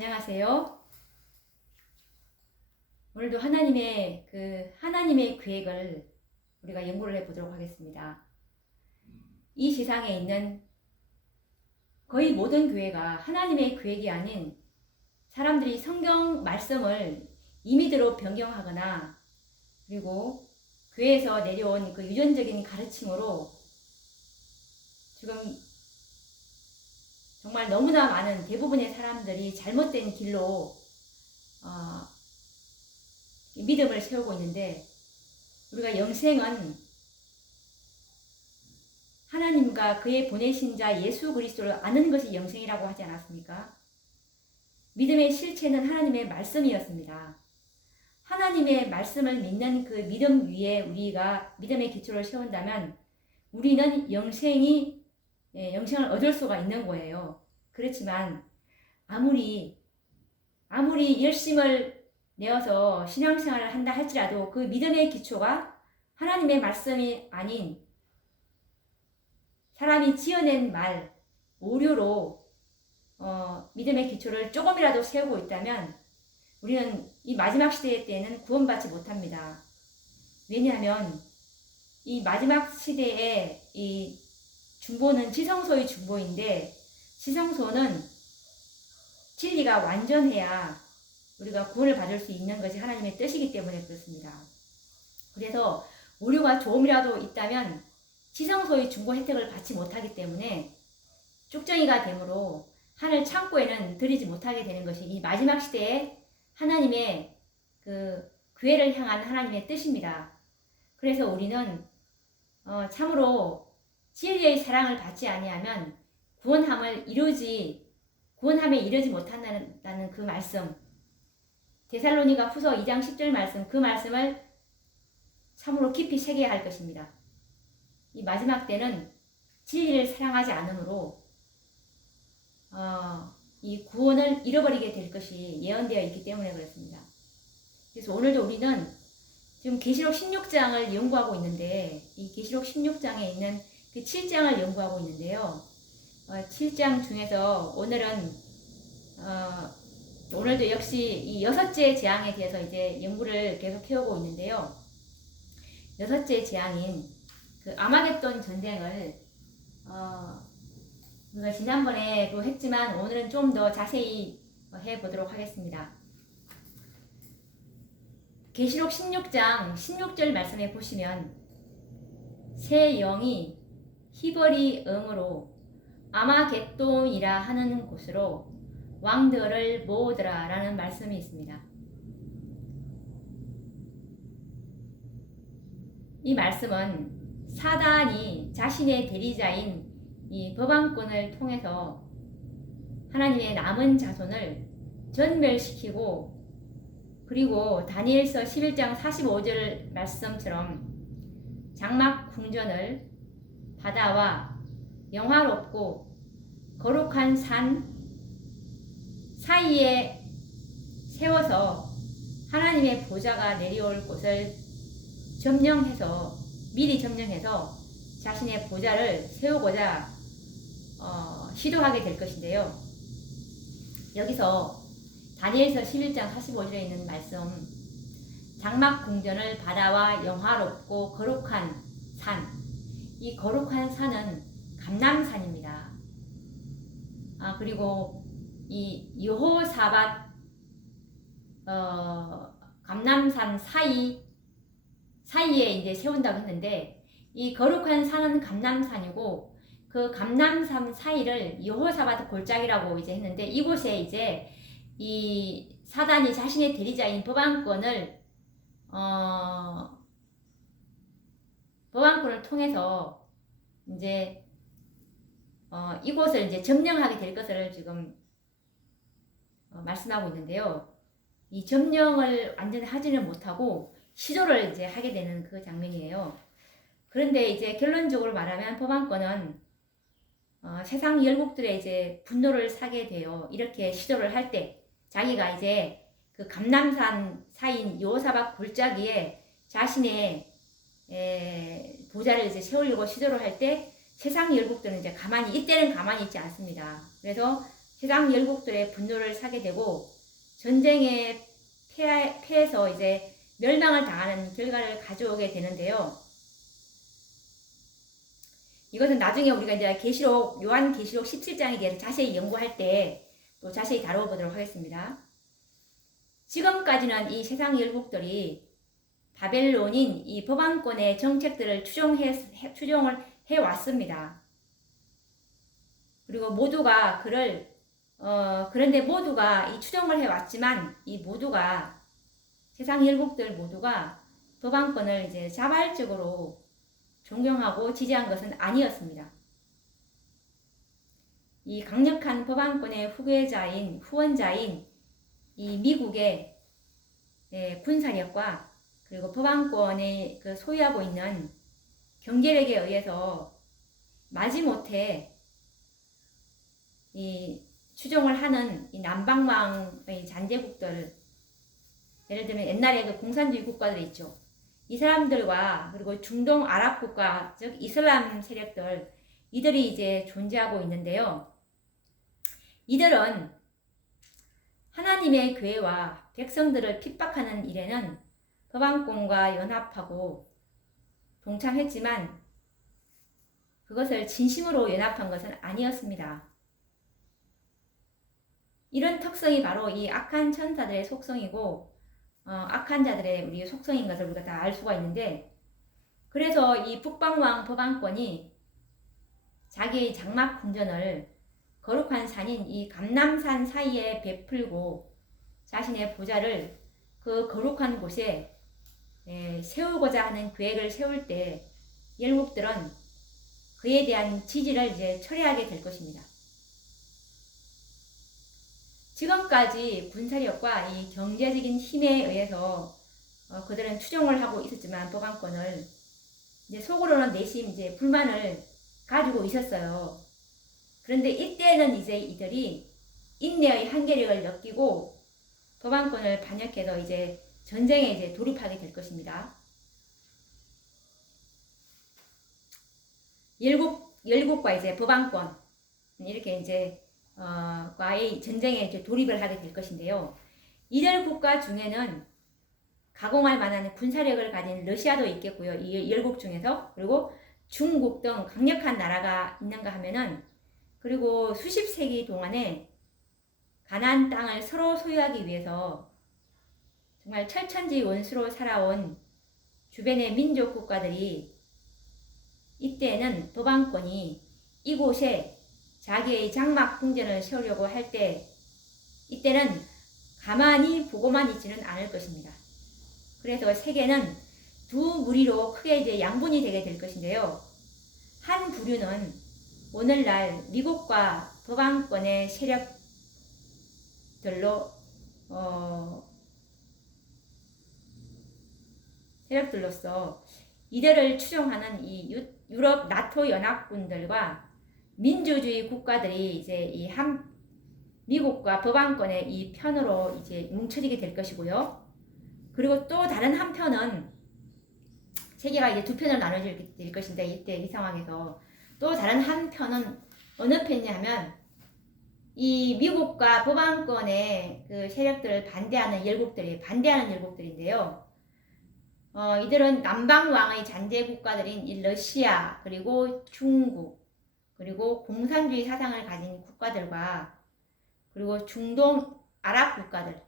안녕하세요. 오늘도 하나님의 계획을 우리가 연구를 해보도록 하겠습니다. 이 세상에 있는 거의 모든 교회가 하나님의 계획이 아닌 사람들이 성경 말씀을 임의대로 변경하거나 그리고 교회에서 내려온 그 유전적인 가르침으로 지금 정말 너무나 많은 대부분의 사람들이 잘못된 길로 믿음을 세우고 있는데, 우리가 영생은 하나님과 그의 보내신 자 예수 그리스도를 아는 것이 영생이라고 하지 않았습니까? 믿음의 실체는 하나님의 말씀이었습니다. 하나님의 말씀을 믿는 그 믿음 위에 우리가 믿음의 기초를 세운다면 우리는 영생을 얻을 수가 있는 거예요. 그렇지만 아무리 열심을 내어서 신앙생활을 한다 할지라도 그 믿음의 기초가 하나님의 말씀이 아닌 사람이 지어낸 말, 오류로 믿음의 기초를 조금이라도 세우고 있다면 우리는 이 마지막 시대 때에는 구원받지 못합니다. 왜냐하면 이 마지막 시대의 이 중보는 지성소의 중보인데, 지성소는 진리가 완전해야 우리가 구원을 받을 수 있는 것이 하나님의 뜻이기 때문에 그렇습니다. 그래서 오류가 조금이라도 있다면 지성소의 중보 혜택을 받지 못하기 때문에 쭉정이가 되므로 하늘 창고에는 들이지 못하게 되는 것이 이 마지막 시대에 하나님의 그 교회를 향한 하나님의 뜻입니다. 그래서 우리는 참으로 진리의 사랑을 받지 아니하면 구원함에 이르지 못한다는 그 말씀, 데살로니가 후서 2장 10절 말씀, 그 말씀을 참으로 깊이 새겨야 할 것입니다. 이 마지막 때는 진리를 사랑하지 않으므로 이 구원을 잃어버리게 될 것이 예언되어 있기 때문에 그렇습니다. 그래서 오늘도 우리는 지금 계시록 16장을 연구하고 있는데, 이 계시록 16장에 있는 그 7장을 연구하고 있는데요. 7장 중에서 오늘도 역시 이 6째 재앙에 대해서 이제 연구를 계속 해오고 있는데요. 6째 재앙인 그 아마겟돈 전쟁을 우리가 지난번에도 했지만 오늘은 좀 더 자세히 해보도록 하겠습니다. 계시록 16장 16절 말씀에 보시면 새 영이 히브리 음으로 아마겟돈이라 하는 곳으로 왕들을 모으더라 라는 말씀이 있습니다. 이 말씀은 사단이 자신의 대리자인 이 법왕권을 통해서 하나님의 남은 자손을 전멸시키고, 그리고 다니엘서 11장 45절 말씀처럼 장막 궁전을 바다와 영화롭고 거룩한 산 사이에 세워서 하나님의 보좌가 내려올 곳을 미리 점령해서 자신의 보좌를 세우고자 시도하게 될 것인데요. 여기서 다니엘서 11장 45절에 있는 말씀, 장막 궁전을 바다와 영화롭고 거룩한 산, 이 거룩한 산은 감람산입니다. 그리고 이 여호사밧 감람산 사이에 이제 세운다고 했는데, 이 거룩한 산은 감람산이고 그 감람산 사이를 여호사밧 골짜기라고 이제 했는데, 이곳에 이제 이 사단이 자신의 대리자인 법왕권을 통해서 이제 이곳을 이제 점령하게 될 것을 지금 말씀하고 있는데요. 이 점령을 완전히 하지는 못하고 시도를 이제 하게 되는 그 장면이에요. 그런데 이제 결론적으로 말하면 법왕권은 세상 열국들의 이제 분노를 사게 돼요. 이렇게 시도를 할 때 자기가 이제 그 감람산 사이인 여호사밧 골짜기에 자신의 보좌를 이제 세우려고 시도를 할 때 세상 열국들은 이제 이때는 가만히 있지 않습니다. 그래서 세상 열국들의 분노를 사게 되고 전쟁에 패해서 이제 멸망을 당하는 결과를 가져오게 되는데요. 이것은 나중에 우리가 이제 요한계시록 17장에 대해서 자세히 연구할 때 또 자세히 다뤄보도록 하겠습니다. 지금까지는 이 세상 열국들이 바벨론인 이 법왕권의 정책들을 추종을 해왔습니다. 그리고 모두가 그런데 모두가 이 추종을 해왔지만 이 모두가 세상 열국들 모두가 법왕권을 이제 자발적으로 존경하고 지지한 것은 아니었습니다. 이 강력한 법왕권의 후원자인 이 미국의 군사력과 그리고 법왕권의 소유하고 있는 경제력에 의해서 마지못해 이 추종을 하는 이 남방왕의 잔재국들, 예를 들면 옛날에 그 공산주의 국가들 있죠. 이 사람들과 그리고 중동 아랍 국가, 즉 이슬람 세력들, 이들이 이제 존재하고 있는데요. 이들은 하나님의 교회와 백성들을 핍박하는 일에는 법왕권과 연합하고 동참했지만 그것을 진심으로 연합한 것은 아니었습니다. 이런 특성이 바로 이 악한 천사들의 속성이고 악한 자들의 우리 속성인 것을 우리가 다 알 수가 있는데, 그래서 이 북방왕 법왕권이 자기의 장막 궁전을 거룩한 산인 이 감람산 사이에 베풀고 자신의 보좌를 그 거룩한 곳에 세우고자 하는 계획을 세울 때 열국들은 그에 대한 지지를 이제 철회하게 될 것입니다. 지금까지 군사력과 이 경제적인 힘에 의해서 그들은 추종을 하고 있었지만 법왕권을 이제 속으로는 내심 이제 불만을 가지고 있었어요. 그런데 이때는 이제 이들이 인내의 한계력을 느끼고 법왕권을 반역해서 이제 전쟁에 이제 돌입하게 될 것입니다. 열국과 이제 법왕권 이렇게 이제 과의 전쟁에 이제 돌입을 하게 될 것인데요. 이들 국가 중에는 가공할 만한 군사력을 가진 러시아도 있겠고요. 이 열국 중에서. 그리고 중국 등 강력한 나라가 있는가 하면은, 그리고 수십 세기 동안에 가나안 땅을 서로 소유하기 위해서 정말 철천지 원수로 살아온 주변의 민족 국가들이 이때는 법왕권이 이곳에 자기의 장막 궁전을 세우려고 할 때 이때는 가만히 보고만 있지는 않을 것입니다. 그래서 세계는 두 무리로 크게 이제 양분이 되게 될 것인데요. 한 부류는 오늘날 미국과 법왕권의 세력들로서 이들을 추종하는 이 유럽 나토 연합군들과 민주주의 국가들이 이제 이 미국과 법왕권의 이 편으로 이제 뭉쳐지게 될 것이고요. 그리고 또 다른 한편은 세계가 이제 두 편으로 나눠질 것인데, 이때 이 상황에서 또 다른 한편은 어느 편이냐면 이 미국과 법왕권의 그 세력들을 반대하는 열국들인데요. 이들은 남방왕의 잔재 국가들인 이 러시아, 그리고 중국, 그리고 공산주의 사상을 가진 국가들과 그리고 중동 아랍 국가들,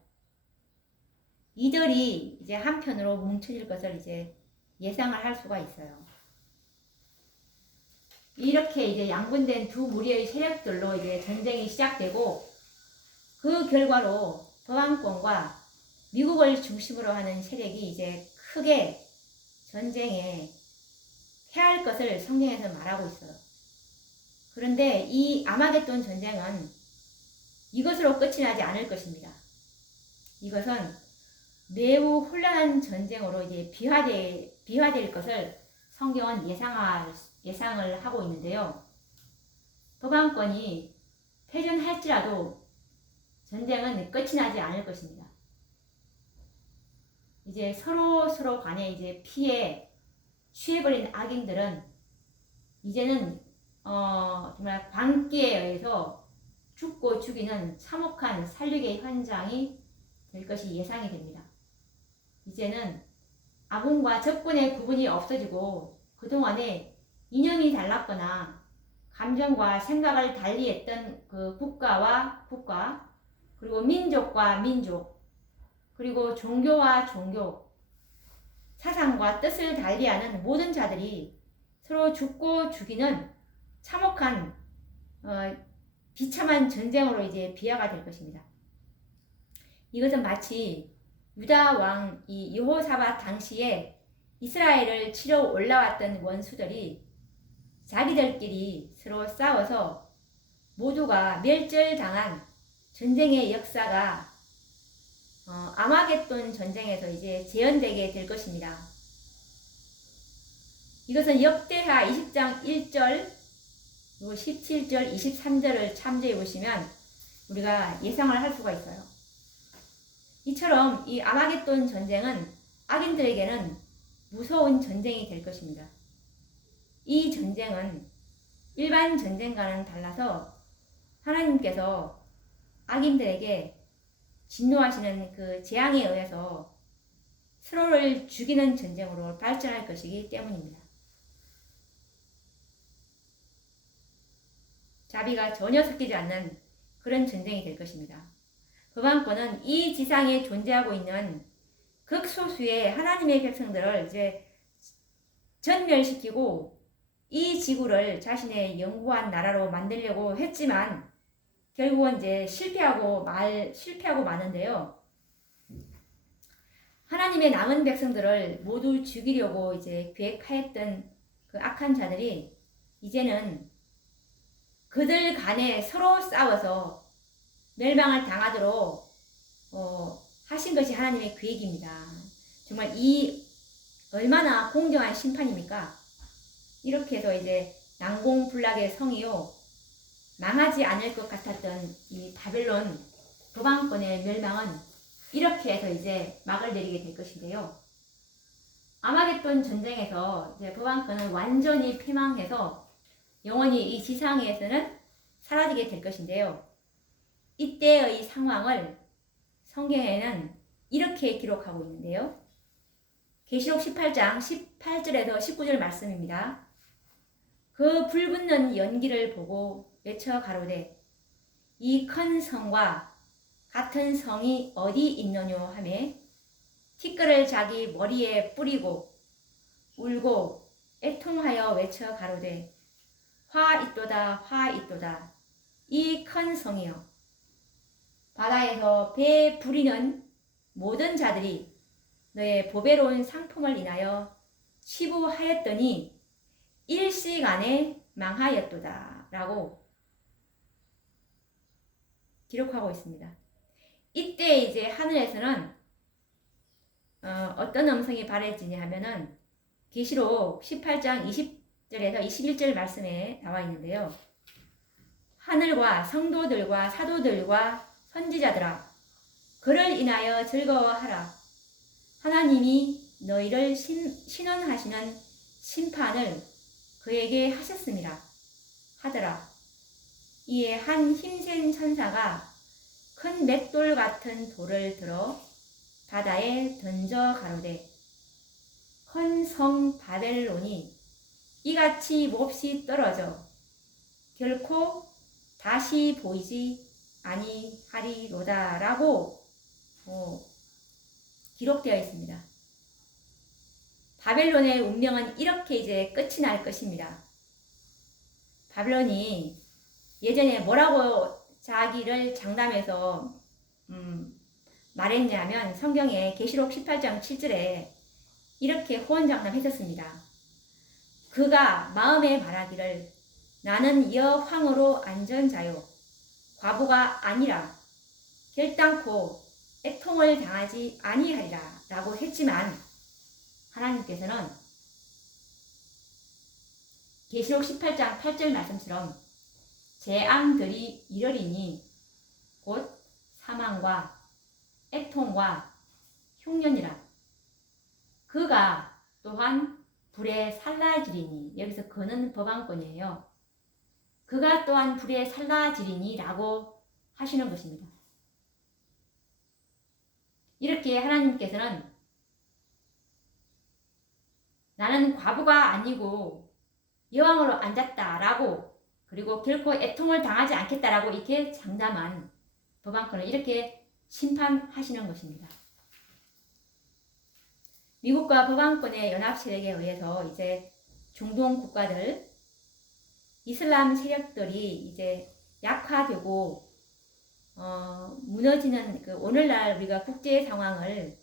이들이 이제 한편으로 뭉쳐질 것을 이제 예상을 할 수가 있어요. 이렇게 이제 양분된 두 무리의 세력들로 이제 전쟁이 시작되고, 그 결과로 법왕권과 미국을 중심으로 하는 세력이 이제 크게 전쟁에 패할 것을 성경에서 말하고 있어요. 그런데 이 아마겟돈 전쟁은 이것으로 끝이 나지 않을 것입니다. 이것은 매우 혼란한 전쟁으로 이제 비화될 것을 성경은 예상을 하고 있는데요. 법왕권이 패전할지라도 전쟁은 끝이 나지 않을 것입니다. 이제 서로 간에 이제 피해 취해버린 악인들은 이제는 정말 광기에 의해서 죽고 죽이는 참혹한 살육의 현장이 될 것이 예상이 됩니다. 이제는 아군과 적군의 구분이 없어지고 그동안에 이념이 달랐거나 감정과 생각을 달리했던 그 국가와 국가, 그리고 민족과 민족, 그리고 종교와 종교, 사상과 뜻을 달리하는 모든 자들이 서로 죽고 죽이는 참혹한 비참한 전쟁으로 이제 비화가 될 것입니다. 이것은 마치 유다 왕 이 여호사밧 당시에 이스라엘을 치러 올라왔던 원수들이 자기들끼리 서로 싸워서 모두가 멸절당한 전쟁의 역사가 아마겟돈 전쟁에서 이제 재현되게 될 것입니다. 이것은 역대하 20장 1절 그리고 17절 23절을 참조해 보시면 우리가 예상을 할 수가 있어요. 이처럼 이 아마겟돈 전쟁은 악인들에게는 무서운 전쟁이 될 것입니다. 이 전쟁은 일반 전쟁과는 달라서 하나님께서 악인들에게 진노하시는 그 재앙에 의해서 서로를 죽이는 전쟁으로 발전할 것이기 때문입니다. 자비가 전혀 섞이지 않는 그런 전쟁이 될 것입니다. 법안권은 이 지상에 존재하고 있는 극소수의 하나님의 백성들을 이제 전멸시키고 이 지구를 자신의 영구한 나라로 만들려고 했지만 결국은 이제 실패하고 마는데요. 하나님의 남은 백성들을 모두 죽이려고 이제 계획하였던 그 악한 자들이 이제는 그들 간에 서로 싸워서 멸망을 당하도록 하신 것이 하나님의 계획입니다. 정말 이 얼마나 공정한 심판입니까? 이렇게 해서 이제 난공불락의 성이요 망하지 않을 것 같았던 이 바벨론 법왕권의 멸망은 이렇게 해서 이제 막을 내리게 될 것인데요. 아마겟돈 전쟁에서 이제 법왕권은 완전히 패망해서 영원히 이 지상에서는 사라지게 될 것인데요. 이때의 상황을 성경에는 이렇게 기록하고 있는데요. 계시록 18장 18절에서 19절 말씀입니다. 그 불붙는 연기를 보고 외쳐 가로되 이 큰 성과 같은 성이 어디 있느뇨 하며 티끌을 자기 머리에 뿌리고 울고 애통하여 외쳐 가로되 화 있도다 화 있도다 이 큰 성이여 바다에서 배 부리는 모든 자들이 너의 보배로운 상품을 인하여 치부하였더니 일시간에 망하였도다 라고 기록하고 있습니다. 이때 이제 하늘에서는 어떤 음성이 발해지냐 하면은 계시록 18장 20절에서 21절 말씀에 나와 있는데요. 하늘과 성도들과 사도들과 선지자들아 그를 인하여 즐거워하라. 하나님이 너희를 신원하시는 심판을 그에게 하셨습니다. 하더라. 이에 한 힘센 천사가 큰 맷돌 같은 돌을 들어 바다에 던져 가로되 큰 성 바벨론이 이같이 몹시 떨어져 결코 다시 보이지 아니하리로다 라고 기록되어 있습니다. 바벨론의 운명은 이렇게 이제 끝이 날 것입니다. 바벨론이 예전에 뭐라고 자기를 장담해서 말했냐면 성경에 계시록 18장 7절에 이렇게 호언장담했었습니다. 그가 마음에 말하기를 나는 여황으로 안전자요 과부가 아니라 결단코 애통을 당하지 아니하리라 라고 했지만 하나님께서는 계시록 18장 8절 말씀처럼 재앙들이 이르리니 곧 사망과 애통과 흉년이라 그가 또한 불에 살라지리니 여기서 그는 법왕권이에요. 그가 또한 불에 살라지리니 라고 하시는 것입니다. 이렇게 하나님께서는 나는 과부가 아니고 여왕으로 앉았다라고, 그리고 결코 애통을 당하지 않겠다라고 이렇게 장담한 법안권을 이렇게 심판하시는 것입니다. 미국과 법안권의 연합 세력에 의해서 이제 중동 국가들, 이슬람 세력들이 이제 약화되고 무너지는 그 오늘날 우리가 국제 상황을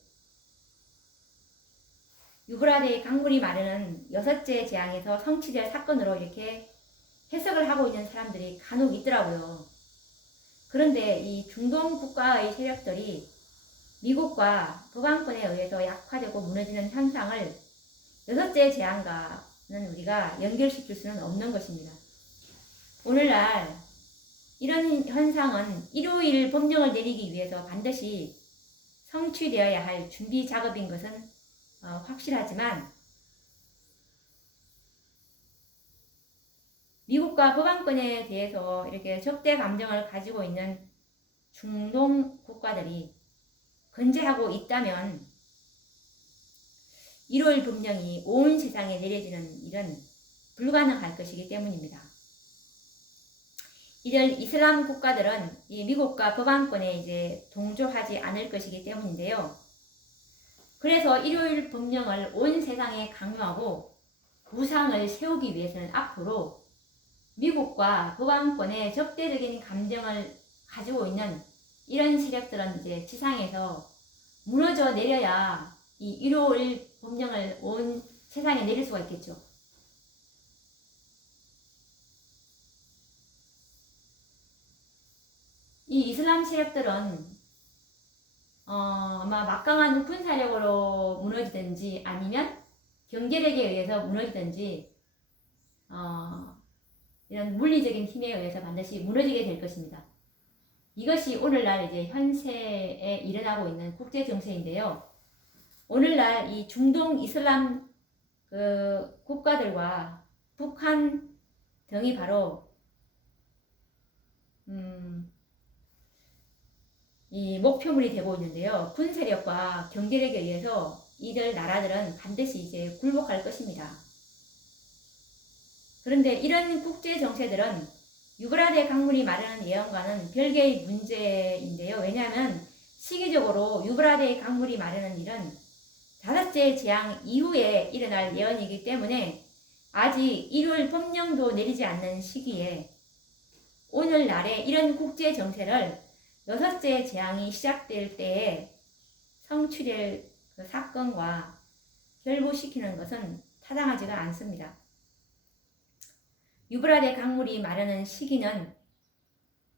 유브라데 강물이 마르는 6째 재앙에서 성취될 사건으로 이렇게 해석을 하고 있는 사람들이 간혹 있더라고요. 그런데 이 중동 국가의 세력들이 미국과 법안권에 의해서 약화되고 무너지는 현상을 6째 재앙과는 우리가 연결시킬 수는 없는 것입니다. 오늘날 이런 현상은 일요일 법령을 내리기 위해서 반드시 성취되어야 할 준비 작업인 것은 확실하지만, 미국과 법안권에 대해서 이렇게 적대 감정을 가지고 있는 중동 국가들이 건재하고 있다면 일요일 법령이 온 세상에 내려지는 일은 불가능할 것이기 때문입니다. 이들 이슬람 국가들은 이 미국과 법안권에 이제 동조하지 않을 것이기 때문인데요. 그래서 일요일 법령을 온 세상에 강요하고 우상을 세우기 위해서는 앞으로 미국과 법안권에 적대적인 감정을 가지고 있는 이런 세력들은 이제 지상에서 무너져 내려야 이 일요일 법령을 온 세상에 내릴 수가 있겠죠. 이 이슬람 세력들은 아마 막강한 군사력으로 무너지든지 아니면 경제력에 의해서 무너지든지 이런 물리적인 힘에 의해서 반드시 무너지게 될 것입니다. 이것이 오늘날 이제 현세에 일어나고 있는 국제 정세인데요. 오늘날 이 중동 이슬람 국가들과 북한 등이 바로 이 목표물이 되고 있는데요. 군사력과 경제력에 의해서 이들 나라들은 반드시 이제 굴복할 것입니다. 그런데 이런 국제 정세들은 유브라데 강물이 마르는 예언과는 별개의 문제인데요. 왜냐하면 시기적으로 유브라데 강물이 마르는 일은 5째 재앙 이후에 일어날 예언이기 때문에 아직 일요일 법령도 내리지 않는 시기에 오늘날의 이런 국제 정세를 6째 재앙이 시작될 때에 성취될 그 사건과 결부시키는 것은 타당하지가 않습니다. 유브라데 강물이 마르는 시기는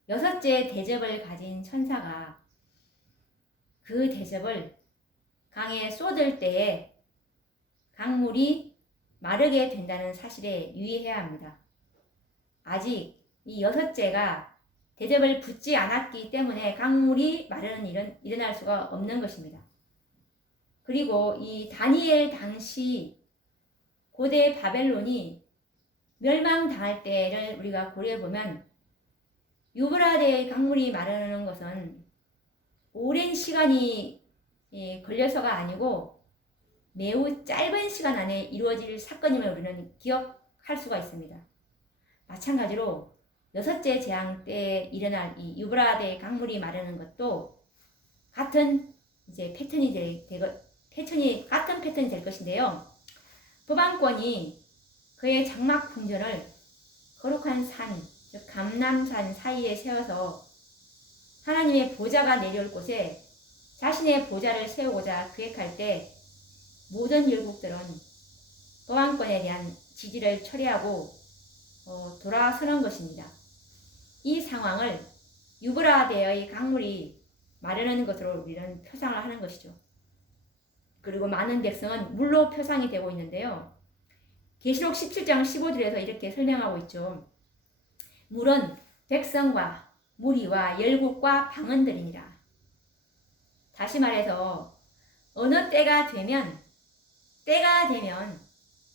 6째 대접을 가진 천사가 그 대접을 강에 쏟을 때에 강물이 마르게 된다는 사실에 유의해야 합니다. 아직 이 6째가 대접을 붙지 않았기 때문에 강물이 마르는 일은 일어날 수가 없는 것입니다. 그리고 이 다니엘 당시 고대 바벨론이 멸망당할 때를 우리가 고려해보면 유브라데 강물이 마르는 것은 오랜 시간이 걸려서가 아니고 매우 짧은 시간 안에 이루어질 사건임을 우리는 기억할 수가 있습니다. 마찬가지로 6째 재앙 때 일어날 이 유브라데 강물이 마르는 것도 같은 이제 같은 패턴이 될 것인데요. 법안권이 그의 장막 궁전을 거룩한 산, 즉 감람산 사이에 세워서 하나님의 보좌가 내려올 곳에 자신의 보좌를 세우고자 계획할 때 모든 열국들은 법안권에 대한 지지를 철회하고 돌아서는 것입니다. 이 상황을 유브라데의 강물이 마르는 것으로 우리는 표상을 하는 것이죠. 그리고 많은 백성은 물로 표상이 되고 있는데요. 계시록 17장 15절에서 이렇게 설명하고 있죠. 물은 백성과 무리와 열국과 방언들이니라. 다시 말해서 어느 때가 되면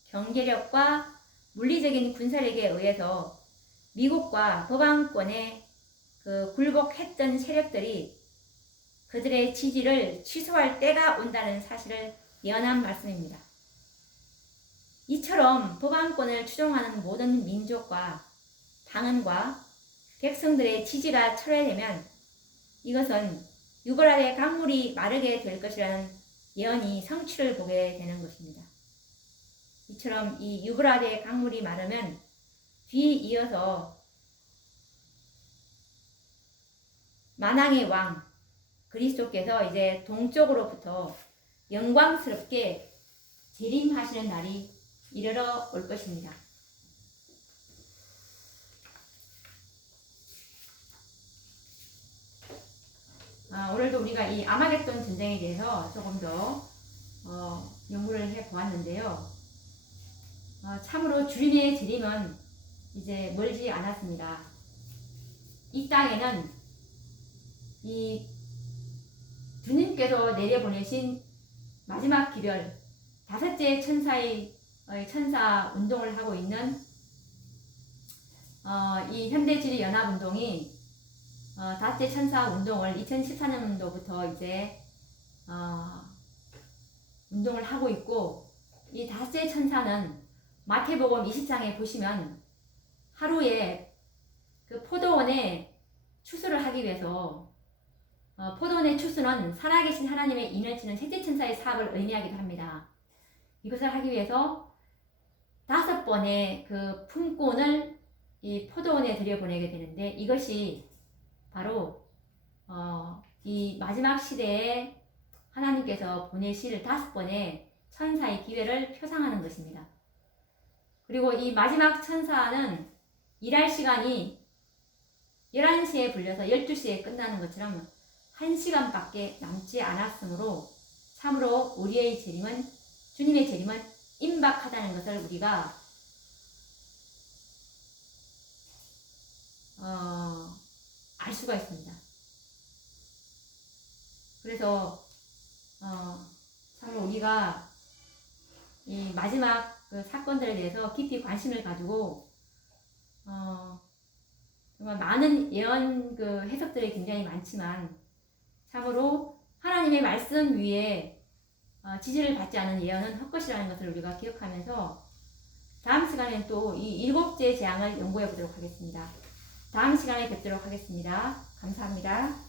경제력과 물리적인 군사력에 의해서 미국과 법안권에 그 굴복했던 세력들이 그들의 지지를 취소할 때가 온다는 사실을 예언한 말씀입니다. 이처럼 법안권을 추종하는 모든 민족과 당원과 백성들의 지지가 철회되면 이것은 유브라데 강물이 마르게 될 것이라는 예언이 성취를 보게 되는 것입니다. 이처럼 이 유브라데 강물이 마르면 뒤이어서 만왕의 왕 그리스도께서 이제 동쪽으로부터 영광스럽게 재림하시는 날이 이르러 올 것입니다. 오늘도 우리가 이 아마겟돈 전쟁에 대해서 조금 더 연구를 해 보았는데요. 참으로 주님의 재림은 이제 멀지 않았습니다. 이 땅에는 이 주님께서 내려보내신 마지막 기별 다섯째 천사의 천사 운동을 하고 있는 이 현대지리연합운동이 다섯째 천사 운동을 2014년도부터 이제 운동을 하고 있고, 이 다섯째 천사는 마태복음 20장에 보시면 하루에 그 포도원에 추수를 하기 위해서 포도원의 추수는 살아계신 하나님의 인을 치는 셋째 천사의 사업을 의미하기도 합니다. 이것을 하기 위해서 5번의 그 품꾼을 이 포도원에 들여보내게 되는데, 이것이 바로 이 마지막 시대에 하나님께서 보내실 5번의 천사의 기회를 표상하는 것입니다. 그리고 이 마지막 천사는 일할 시간이 11시에 불려서 12시에 끝나는 것처럼 1시간밖에 남지 않았으므로 참으로 우리의 재림은, 주님의 재림은 임박하다는 것을 우리가 알 수가 있습니다. 그래서 참으로 우리가 이 마지막 그 사건들에 대해서 깊이 관심을 가지고 정말 많은 예언 그 해석들이 굉장히 많지만 참으로 하나님의 말씀 위에 지지를 받지 않은 예언은 헛것이라는 것을 우리가 기억하면서 다음 시간엔 또 이 7째 재앙을 연구해 보도록 하겠습니다. 다음 시간에 뵙도록 하겠습니다. 감사합니다.